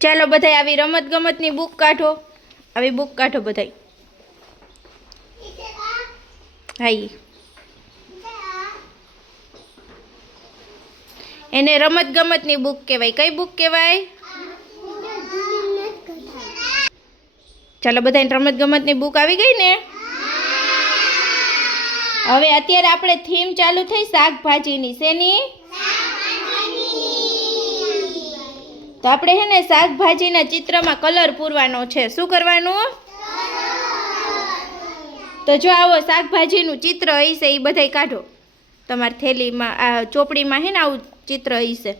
ચાલો બધાય આવી રમત ગમતની બુક કાઢો. આવી બુક કાઢો બધાય. હાઈ એને રમત ગમતની બુક કહેવાય. કઈ બુક કહેવાય? ચાલો બધાને રમત ગમતની બુક આવી ગઈ ને. હવે અત્યારે આપણે થીમ ચાલુ થઈ શાકભાજીની. શેની? તો આપણે હે ને શાકભાજીના ચિત્રમાં કલર પૂરવાનો છે. શું કરવાનું? તો જો આવો શાકભાજીનું ચિત્ર હશે એ બધાય કાઢો. તમારી થેલીમાં આ ચોપડીમાં હે ને આવું ચિત્ર હશે.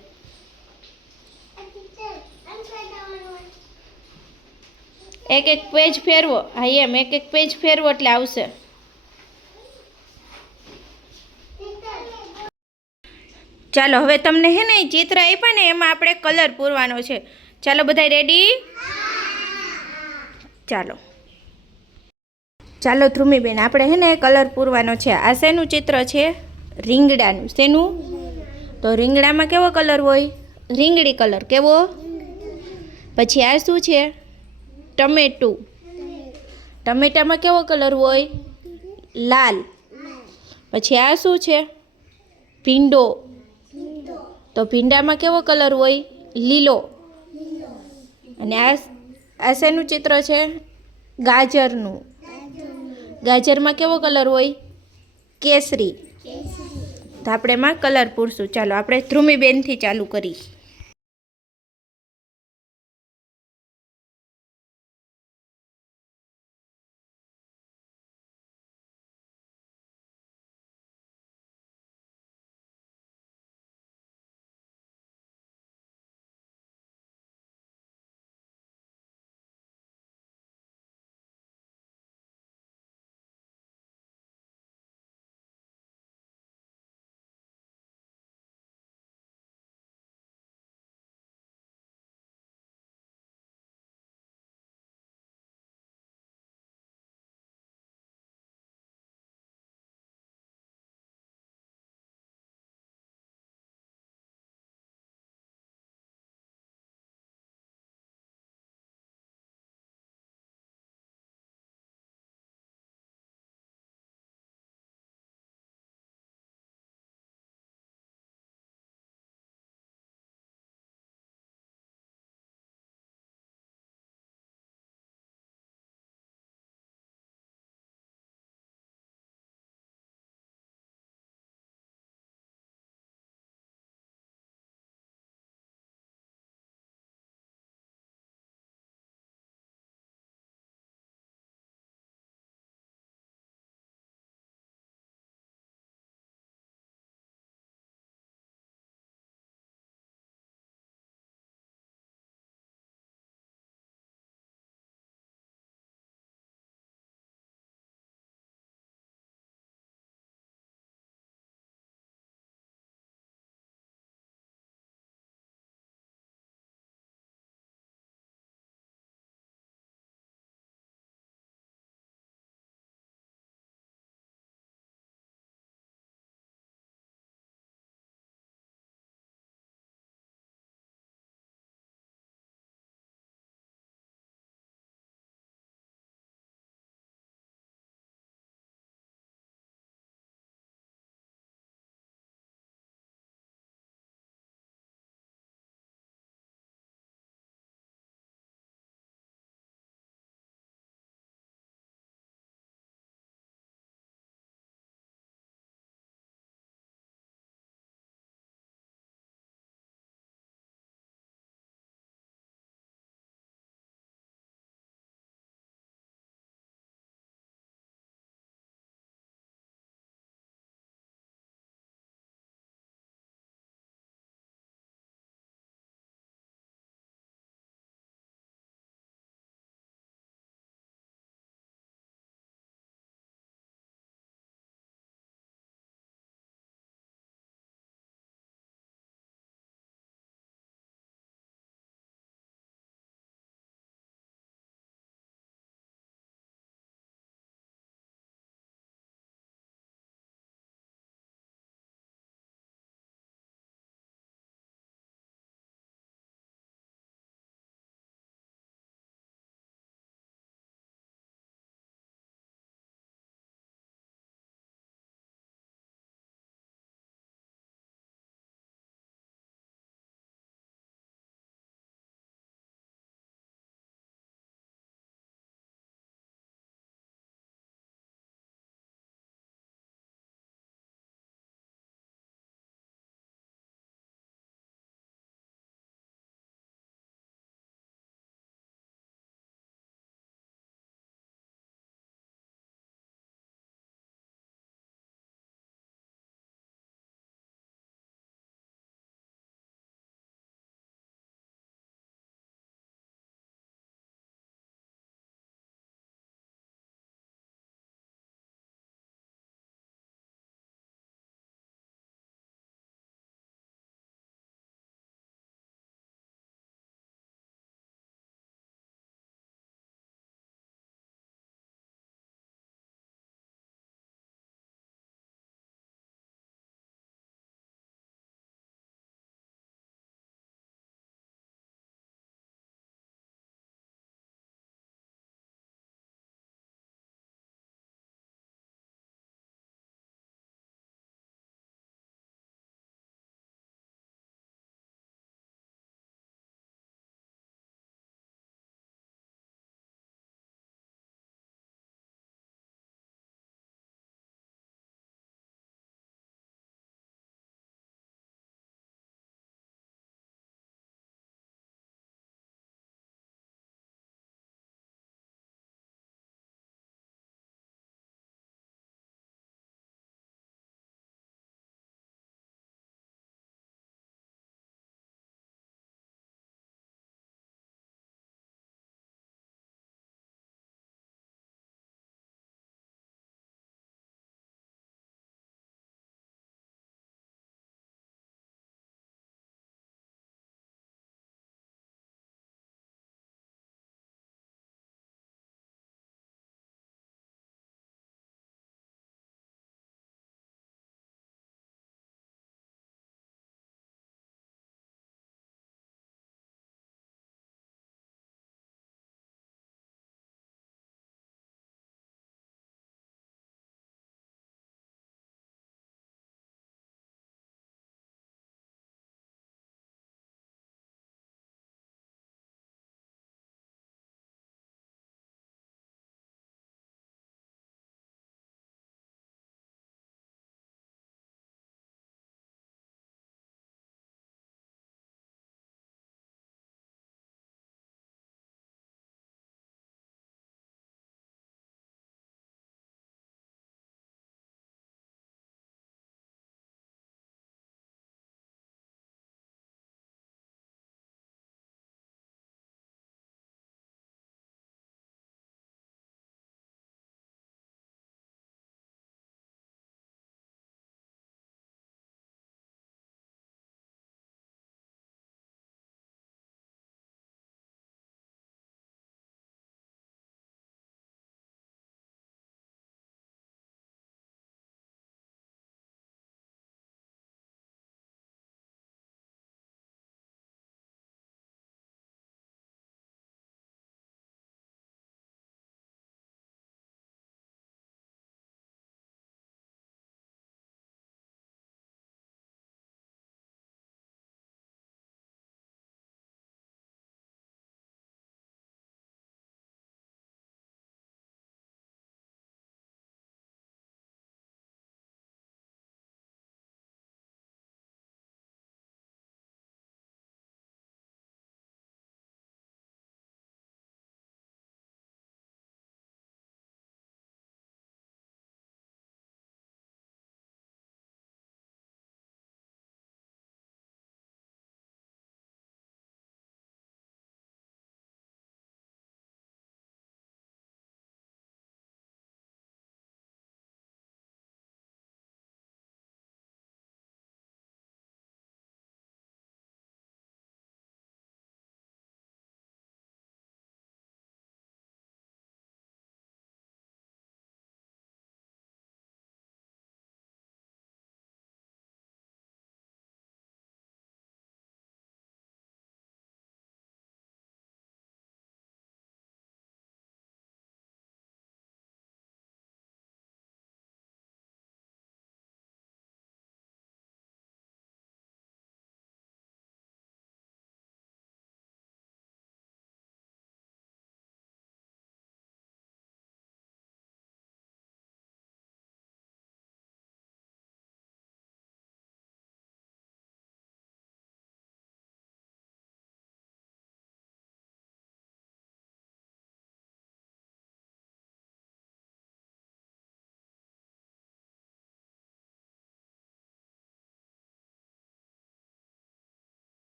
એક એક પેજ ફેરવો. હા એમ એક એક પેજ ફેરવો એટલે આવશે. ચાલો હવે તમને હે ને ચિત્ર આપ્યા ને એમાં આપણે કલર પૂરવાનો છે. ચાલો બધા રેડી? ચાલો ચાલો ધ્રુમીબેન આપણે હે ને કલર પૂરવાનો છે. આ શેનું ચિત્ર છે? રીંગણાનું. શેનું? તો રીંગણામાં કેવો કલર હોય? રીંગણી કલર. કેવો? પછી આ શું છે? ટમેટું. ટમેટામાં કેવો કલર હોય? લાલ. પછી આ શું છે? ભીંડો. તો ભીંડામાં કેવો કલર હોય? લીલો. અને આ શેનું ચિત્ર છે? ગાજરનું. ગાજરમાં કેવો કલર હોય? કેસરી. તો આપણે એમાં કલર પૂરશું. ચાલો આપણે ધ્રુમીબેનથી ચાલુ કરી.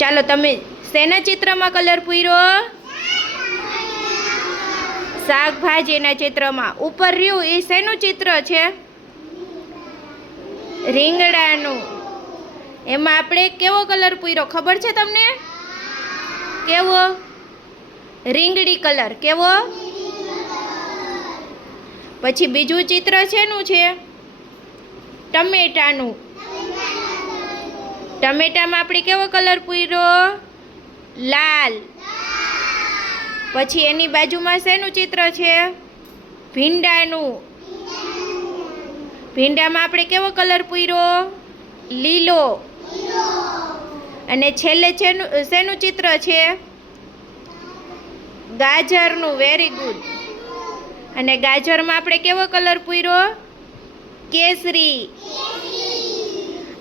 ચાલો તમે શેના ચિત્રમાં કલર પૂર્યો? શાકભાજીના ચિત્રમાં. ઉપર રહ્યું એ શેનું ચિત્ર છે? રીંગણાનું. એમાં આપણે કેવો કલર પૂર્યો ખબર છે તમને? કેવો? રીંગણી કલર. કેવો? પછી બીજું ચિત્ર શેનું છે? ટમેટાનું. ટમેટામાં આપણે કેવો કલર પૂર્યો? લાલ. પછી એની બાજુમાં શેનું ચિત્ર છે? ભીંડાનું. ભીંડામાં આપણે કેવો કલર પૂર્યો? લીલો. અને છેલ્લે શેનું ચિત્ર છે? ગાજરનું. Very good. અને ગાજરમાં આપણે કેવો કલર પૂર્યો? કેસરી.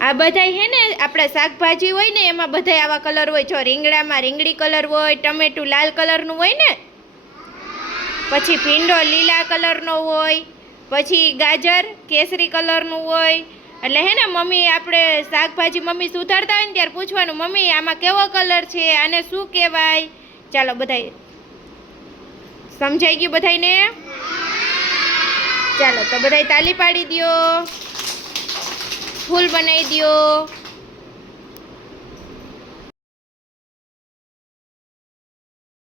આ બધાય હે ને આપણા શાકભાજી હોય ને એમાં બધાય આવા કલર હોય. જો રીંગણામાં રીંગણી કલર હોય, ટમેટું લાલ કલરનું હોય ને, પછી ભીંડો લીલા કલરનો હોય, પછી ગાજર કેસરી કલરનું હોય. એટલે હે ને મમ્મી આપણે શાકભાજી મમ્મી સુધારતા હોય ને ત્યારે પૂછવાનું, મમ્મી આમાં કેવો કલર છે, આને શું કહેવાય? ચાલો બધાય સમજાઈ ગયું બધાયને? ચાલો તો બધાય તાલી પાડી દ્યો, ફૂલ બનાવી દ્યો.